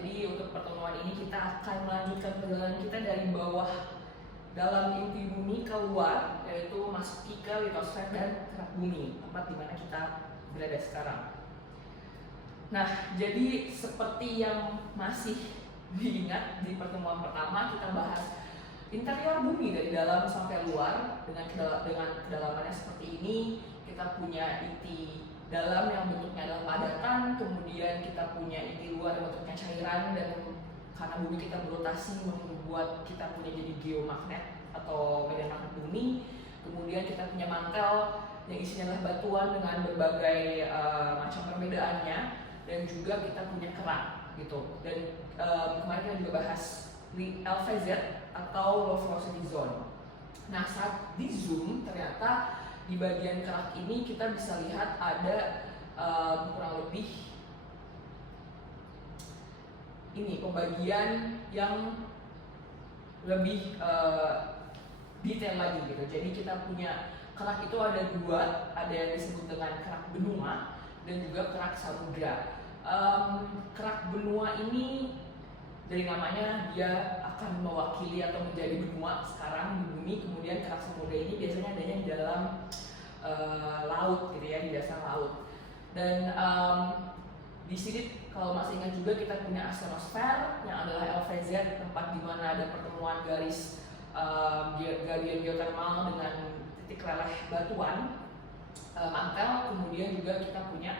Jadi untuk pertemuan ini kita akan melanjutkan perjalanan kita dari bawah dalam inti bumi ke luar, yaitu masuki ke litosfer dan kerak bumi, tempat di mana kita berada sekarang. Nah, jadi seperti yang masih diingat di pertemuan pertama, kita bahas interior bumi dari dalam sampai luar dengan kedalamannya seperti ini. Kita punya inti dalam yang bentuknya adalah padatan, kemudian kita punya inti luar yang bentuknya cairan, dan karena bumi kita berotasi membuat kita punya jadi geomagnet atau medan magnet bumi. Kemudian kita punya mantel yang isinya adalah batuan dengan berbagai macam perbedaannya, dan juga kita punya kerak gitu. Dan kemarin kita juga bahas LVZ atau low velocity zone. Nah, saat di zoom ternyata di bagian kerak ini kita bisa lihat ada kurang lebih ini pembagian yang lebih detail lagi gitu. Jadi kita punya kerak itu ada dua, ada yang disebut dengan kerak benua dan juga kerak samudra. Kerak benua ini dari namanya dia akan mewakili atau menjadi benua sekarang di bumi. Kemudian kerak samudra ini biasanya adanya di dalam laut gitu ya, di dasar laut. Dan di sini kalau masih ingat juga kita punya asthenosfer yang adalah LVZ, tempat di mana ada pertemuan garis gradien geotermal dengan titik leleh batuan, mantel. Kemudian juga kita punya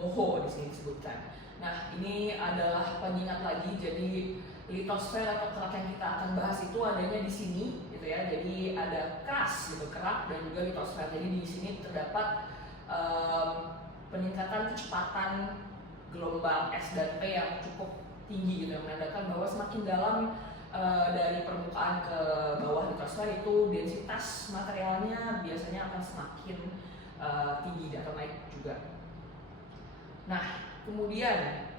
MOHO di sini disebutkan. Nah, ini adalah pengingat lagi. Jadi litosfer atau kerak yang kita akan bahas itu adanya di sini gitu ya. Jadi ada crust gitu, kerak, dan juga litosfer. Jadi di sini terdapat peningkatan kecepatan gelombang S dan P yang cukup tinggi gitu, yang menandakan bahwa semakin dalam dari permukaan ke bawah litosfer itu densitas materialnya biasanya akan semakin tinggi atau naik juga. Nah, kemudian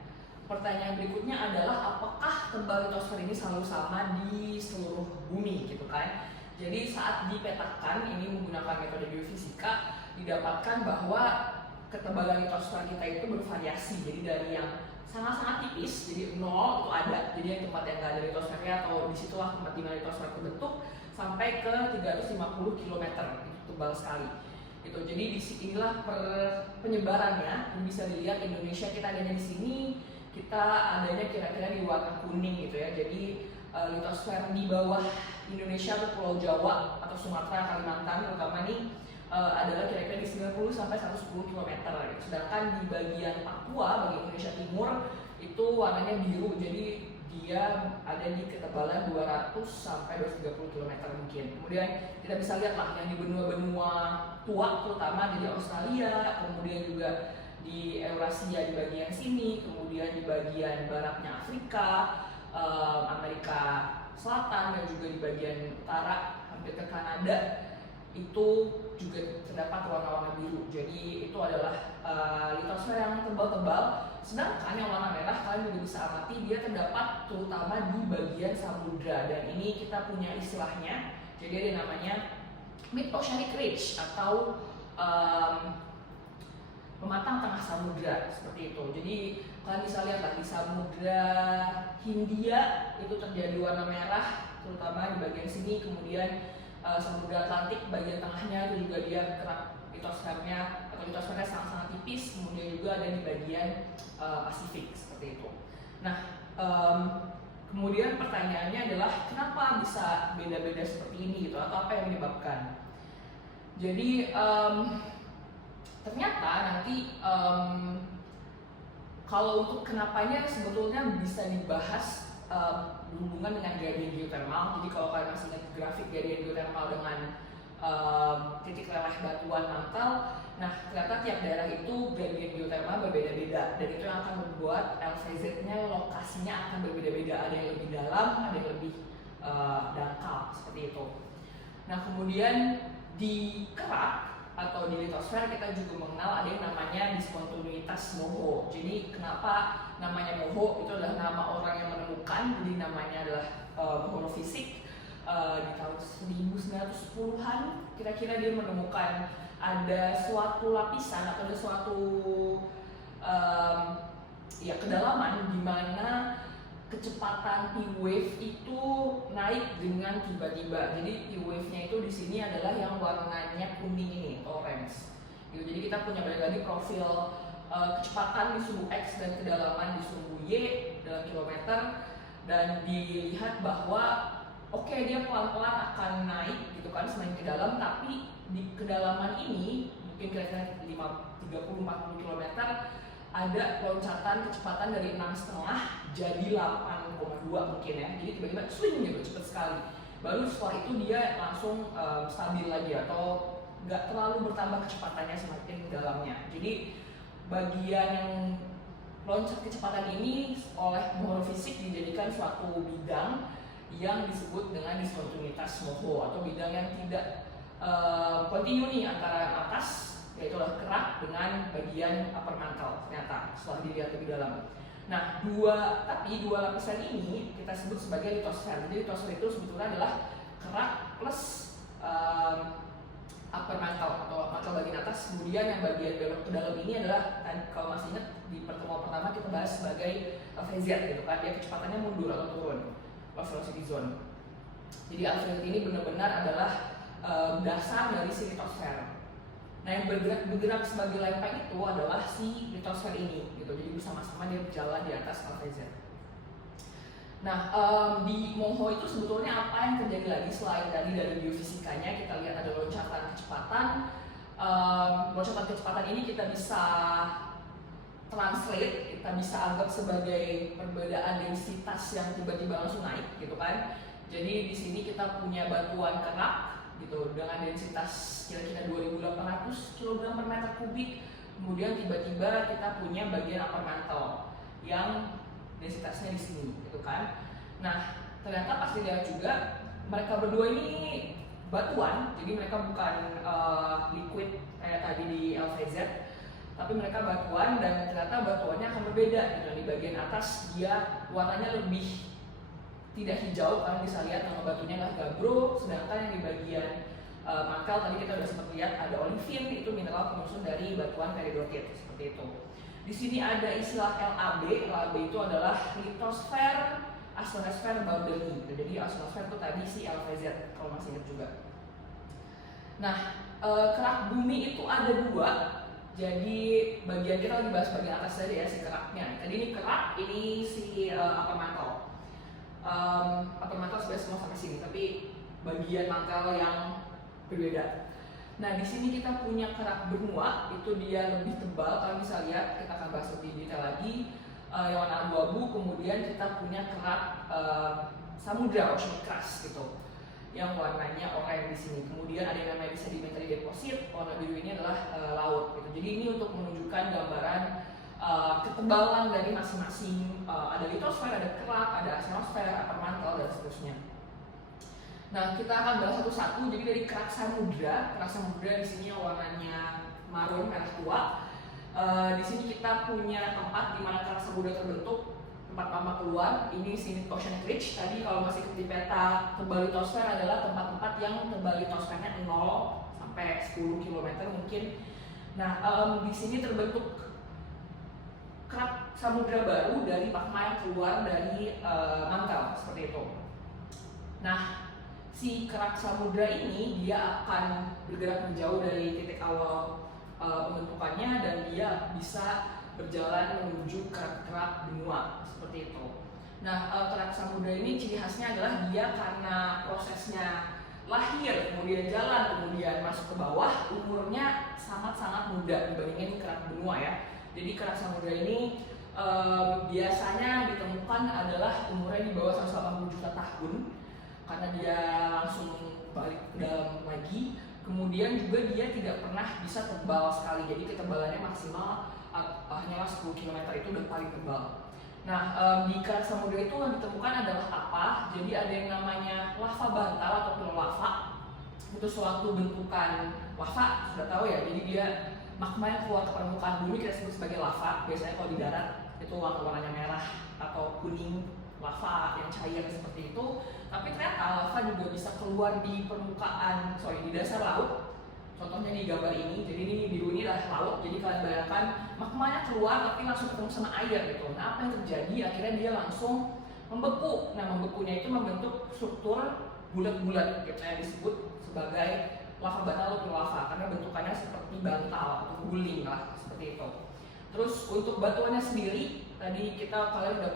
pertanyaan berikutnya adalah apakah tebal litosfer ini selalu sama di seluruh bumi gitu kan? Jadi saat dipetakan ini menggunakan metode geofisika didapatkan bahwa ketebalan litosfer kita itu bervariasi. Jadi dari yang sangat-sangat tipis, jadi 0 itu ada, jadi yang tempat yang nggak ada litosfernya atau disitulah tempat di mana litosfer terbentuk, sampai ke 350 km, itu tebal sekali. Gitu. Jadi inilah penyebarannya. Yang bisa dilihat Indonesia kita adanya di sini, kita adanya kira-kira di warna kuning gitu ya. Jadi litosfer di bawah Indonesia atau Pulau Jawa atau Sumatera, Kalimantan terutama nih adalah kira-kira di 90 sampai 110 km. Sedangkan di bagian Papua, bagian Indonesia Timur itu warnanya biru. Jadi dia ada di ketebalan 200 sampai 230 km mungkin. Kemudian kita bisa lihat lah yang di benua-benua tua terutama jadi Australia, kemudian juga di Eurasia di bagian sini, kemudian di bagian baratnya Afrika, Amerika Selatan, dan juga di bagian utara hampir ke Kanada itu juga terdapat warna-warna biru. Jadi itu adalah litosfer yang tebal-tebal. Sedangkan yang warna merah kalian juga bisa amati, dia terdapat terutama di bagian samudra, dan ini kita punya istilahnya. Jadi ada namanya mid-oceanic ridge atau pematang tengah samudra seperti itu. Jadi kalian bisa lihat lah di Samudra Hindia itu terjadi warna merah terutama di bagian sini. Kemudian Samudra Atlantik bagian tengahnya itu juga dia kerak litosfernya atau litosfernya sangat-sangat tipis. Kemudian juga ada di bagian Pasifik seperti itu. Nah, kemudian pertanyaannya adalah kenapa bisa beda-beda seperti ini gitu, atau apa yang menyebabkan? Jadi ternyata nanti kalau untuk kenapanya sebetulnya bisa dibahas berhubungan dengan gradien geotermal. Jadi kalau kalian masih ingat grafik gradien geotermal dengan titik leleh batuan mantel, nah ternyata tiap daerah itu gradien geotermal berbeda-beda, dan itu yang akan membuat LVZ-nya lokasinya akan berbeda-beda. Ada yang lebih dalam, ada yang lebih dangkal seperti itu. Nah, kemudian di kerak atau di litosfer kita juga mengenal ada yang namanya diskontinuitas MOHO. Jadi kenapa namanya MOHO? Itu adalah nama orang yang menemukan. Jadi namanya adalah Mohorovičić. Di tahun 1910-an kira-kira dia menemukan ada suatu lapisan atau ada suatu kedalaman di mana kecepatan P wave itu naik dengan tiba-tiba. Jadi P wave-nya itu di sini adalah yang warnanya kuning ini, orange. Gitu. Jadi kita punya balik lagi profil kecepatan di sumbu X dan kedalaman di sumbu Y dalam kilometer, dan dilihat bahwa oke, dia pelan-pelan akan naik gitu kan semakin ke dalam, tapi di kedalaman ini mungkin kira-kira 30-40 km ada loncatan kecepatan dari 6,5 jadi 8,2 mungkin ya. Jadi tiba-tiba swing gitu cepat sekali. Baru setelah itu dia langsung stabil lagi atau nggak terlalu bertambah kecepatannya semakin ke dalamnya. Jadi bagian yang loncat kecepatan ini oleh neurofisik dijadikan suatu bidang yang disebut dengan diskontinuitas Moho, atau bidang yang tidak kontinu nih antara atas, yaitu kerak, dengan bagian upper mantle ternyata setelah dilihat lebih dalam. Nah, dua lapisan ini kita sebut sebagai litosfer. Jadi litosfer itu sebetulnya adalah kerak plus upper mantle atau mantle bagian atas. Kemudian yang bagian belok ke dalam ini adalah, kalau masih ingat di pertemuan pertama kita bahas sebagai LVZ gitu kan, dia kecepatannya mundur atau turun, low velocity zone. Jadi LVZ ini benar-benar adalah dasar dari si litosfer. Nah, yang bergerak sebagai lempeng itu adalah si litosfer ini gitu. Jadi bersama-sama dia berjalan di atas LVZ. Nah, di Moho itu sebetulnya apa yang terjadi lagi selain tadi dari biofisikanya? Kita lihat ada loncatan kecepatan. Loncatan kecepatan ini kita bisa translate, kita bisa anggap sebagai perbedaan densitas yang tiba-tiba langsung naik gitu kan. Jadi di sini kita punya batuan kerak gitu dengan densitas kira-kira 2.800 kg per meter kubik. Kemudian tiba-tiba kita punya bagian upper mantle yang densitasnya di sini gitu kan. Nah, ternyata pas dilihat juga mereka berdua ini batuan, jadi mereka bukan liquid kayak tadi di LVZ, tapi mereka batuan, dan ternyata batuannya akan berbeda gitu. Di bagian atas dia warnanya lebih tidak hijau, kalian bisa lihat nama batunya adalah gabbro, sedangkan yang di bagian mangkal tadi kita sudah sempat lihat ada olivin, itu mineral penyusun dari batuan peridotit seperti itu. Di sini ada istilah LAB. LAB itu adalah litosfer, asthenosfer, boundary. Jadi asthenosfer itu tadi si LVZ kalau masih ingat juga. Nah, kerak bumi itu ada dua. Jadi bagian kita lagi bahas bagian atas tadi ya, si keraknya. Tadi ini kerak, ini si upper mantle. Upper mantle sebenarnya semua sampai sini, tapi bagian mantle yang berbeda. Nah, di sini kita punya kerak benua, itu dia lebih tebal. Kalian bisa lihat, kita akan bahas lebih detail lagi. Yang warna abu-abu. Kemudian kita punya kerak samudra, oceanic crust gitu, yang warnanya oranye di sini. Kemudian ada yang namanya sedimentary deposit, warna biru ini adalah laut gitu. Jadi ini untuk menunjukkan gambaran ketebalan dari masing-masing. Ada litosfer, ada kerak, ada asthenosfer, upper mantle, dan seterusnya. Nah, kita akan bahas satu-satu. Jadi dari kerak samudra di sini warnanya marun merah tua. Di sini kita punya tempat di mana kerak samudra terbentuk, tempat lama keluar. Ini sini oceanic ridge. Tadi kalau masih di peta tebal litosfer adalah tempat-tempat yang tebal litosfernya 0 sampai 10 km mungkin. Nah, di sini terbentuk kerak samudra baru dari magma yang keluar dari mangkal seperti itu. Nah, si kerak samudra ini dia akan bergerak menjauh dari titik awal pembentukannya, dan dia bisa berjalan menuju kerak-kerak benua seperti itu. Nah, kerak samudra ini ciri khasnya adalah dia karena prosesnya lahir, kemudian jalan, kemudian masuk ke bawah, umurnya sangat-sangat muda dibandingin kerak benua ya. Jadi kerak samudra ini biasanya ditemukan adalah umurnya di bawah 180 juta tahun, karena dia langsung balik ke dalam lagi. Kemudian juga dia tidak pernah bisa tebal sekali, jadi ketebalannya maksimal hanyalah 10 km, itu udah paling tebal. Nah, di kerak samudra itu yang ditemukan adalah apa? Jadi ada yang namanya lava bantal atau pulau lava. Itu suatu bentukan lava, sudah tahu ya. Jadi dia magma yang keluar ke permukaan bumi kita sebut sebagai lava. Biasanya kalau di darat itu warnanya merah atau kuning, lava yang cair seperti itu. Tapi ternyata lava juga bisa keluar di permukaan, di dasar laut. Contohnya di gambar ini, jadi ini biru ini adalah laut. Jadi kalian bayangkan magmanya keluar tapi langsung ketemu sama air gitu. Nah, apa yang terjadi? Akhirnya dia langsung membeku. Nah, membekunya itu membentuk struktur bulat-bulat gitu yang disebut sebagai lava bata atau lava karena bentukannya seperti bantal atau guling lah, seperti itu. Terus untuk batuannya sendiri, tadi kalian udah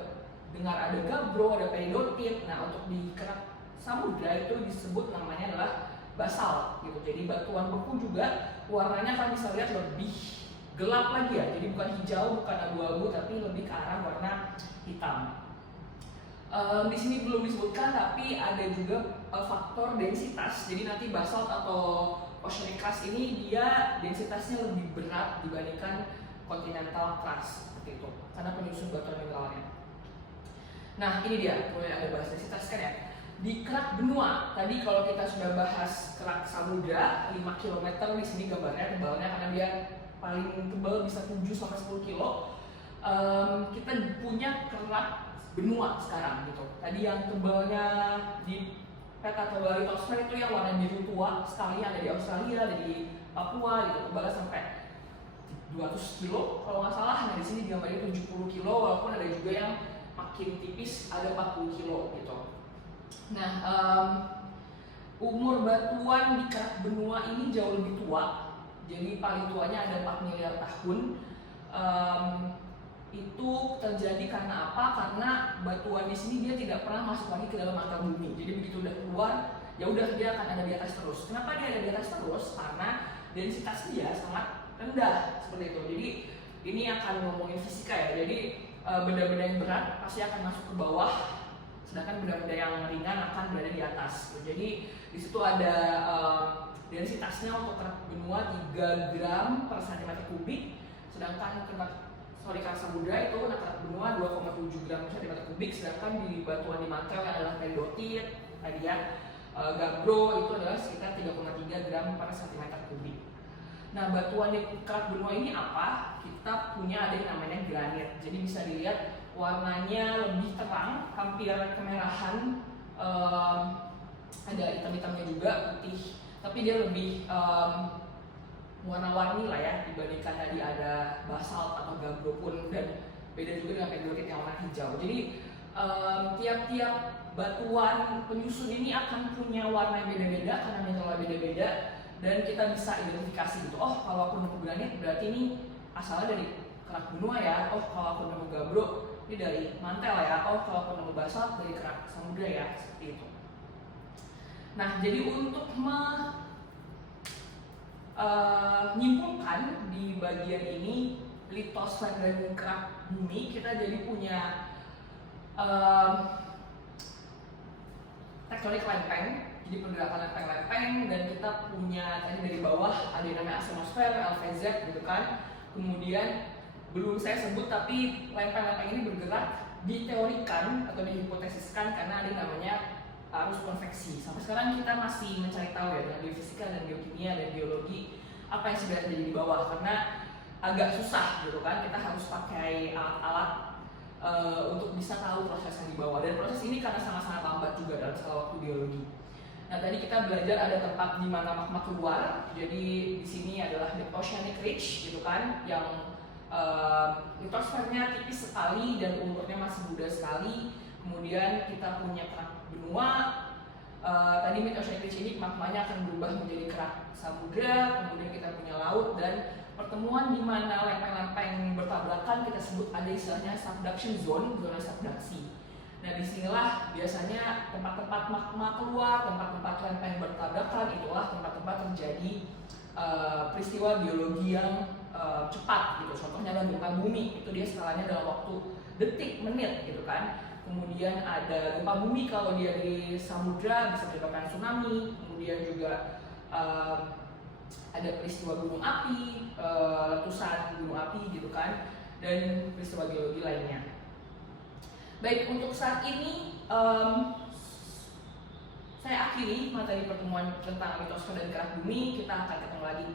dengar ada gabbro, ada peridotit. Nah, untuk di kerak samudra itu disebut namanya adalah basalt gitu. Jadi batuan beku juga warnanya kan bisa lihat lebih gelap lagi ya. Jadi bukan hijau, bukan abu-abu, tapi lebih ke arah warna hitam. Di sini belum disebutkan, tapi ada juga faktor densitas. Jadi nanti basalt atau oceanic crust ini dia densitasnya lebih berat dibandingkan continental crust seperti itu, karena penyusun batuan mineralnya. Nah, ini dia, mulai ada bahas densitas kan ya. Di kerak benua, tadi kalau kita sudah bahas kerak samudra 5 km, di sini gambarnya tebalnya karena dia paling tebal bisa 7 sampai 10 kilo. Kita punya kerak benua sekarang gitu. Tadi yang tebalnya di peta tebal litosfer itu yang warna biru tua sekali, ada di Australia, ada di Papua gitu, tebalnya sampai 200 kilo kalau nggak salah. Nah, di sini digambarnya 70 kilo, walaupun ada juga yang makin tipis, ada 40 kilo gitu. Nah, umur batuan di kerak benua ini jauh lebih tua. Jadi paling tuanya ada 4 miliar tahun. Itu terjadi karena apa? Karena batuan di sini dia tidak pernah masuk lagi ke dalam mantel bumi. Jadi begitu udah keluar, ya udah dia akan ada di atas terus. Kenapa dia ada di atas terus? Karena densitas dia sangat rendah seperti itu. Jadi ini akan ngomongin fisika ya. Jadi benda-benda yang berat pasti akan masuk ke bawah, sedangkan benda-benda yang ringan akan berada di atas. Jadi di situ ada densitasnya untuk kerak benua 3 gram per cm kubik, sedangkan kerak samudra itu kerak benua 2,7 gram per cm kubik, sedangkan di batuan di mantel yang adalah peridotit tadi ya, gabbro itu adalah sekitar 3,3 gram per cm kubik. Nah, batuan di kerak benua ini apa? Kita punya ada yang namanya granit. Jadi bisa dilihat warnanya lebih terang, hampir kemerahan, ada hitam-hitamnya juga, putih, tapi dia lebih warna-warni lah ya dibandingkan tadi ada basalt atau gabbro pun, dan beda juga dengan peridotit yang warna hijau. Jadi tiap-tiap batuan penyusun ini akan punya warna beda-beda karena mineralnya beda-beda, dan kita bisa identifikasi gitu. Oh, kalau aku nemu granit berarti ini asalnya dari kerak benua ya. Oh, kalau aku nemu gabbro ini dari mantel ya. Oh, kalau aku nemu basalt dari kerak samudra ya, seperti itu. Nah, jadi untuk menyimpulkan di bagian ini litosfer dan kerak bumi, kita jadi punya tektonik lempeng. Jadi pergerakan lempeng-lempeng, dan kita punya tadi dari bawah ada yang namanya asthenosfer, LVZ gitu kan. Kemudian belum saya sebut, tapi lempeng-lempeng ini bergerak diteorikan atau dihipotesiskan karena ada yang namanya arus konveksi. Sampai sekarang kita masih mencari tahu ya dengan geofisika dan geokimia dan biologi apa yang sebenarnya terjadi di bawah, karena agak susah gitu kan. Kita harus pakai alat-alat untuk bisa tahu prosesnya di bawah, dan proses ini karena sangat-sangat lambat juga dalam skala waktu geologi. Nah, tadi kita belajar ada tempat di mana magma keluar. Jadi di sini adalah the oceanic ridge gitu kan, yang litosfernya tipis sekali dan umurnya masih muda sekali. Kemudian kita punya kerak benua. Tadi mid oceanic ridge ini magmanya akan berubah menjadi kerak samudra. Kemudian kita punya laut, dan pertemuan di mana lempeng-lempeng bertabrakan kita sebut ada istilahnya subduction zone, zona subduksi. Nah, disinilah biasanya tempat-tempat magma keluar, tempat-tempat lempeng bertabrakan, itulah tempat-tempat terjadi peristiwa geologi yang cepat gitu. Contohnya adalah gempa bumi, itu dia skalanya dalam waktu detik, menit gitu kan. Kemudian ada gempa bumi kalau dia di samudra bisa menyebabkan tsunami. Kemudian juga ada peristiwa gunung api, letusan gunung api gitu kan, dan peristiwa geologi lainnya. Baik, untuk saat ini saya akhiri materi pertemuan tentang litosfer dan kerak bumi. Kita akan ketemu lagi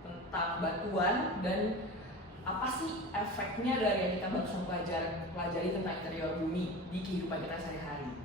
tentang batuan dan apa sih efeknya dari yang kita baru pelajari tentang interior bumi di kehidupan kita sehari-hari.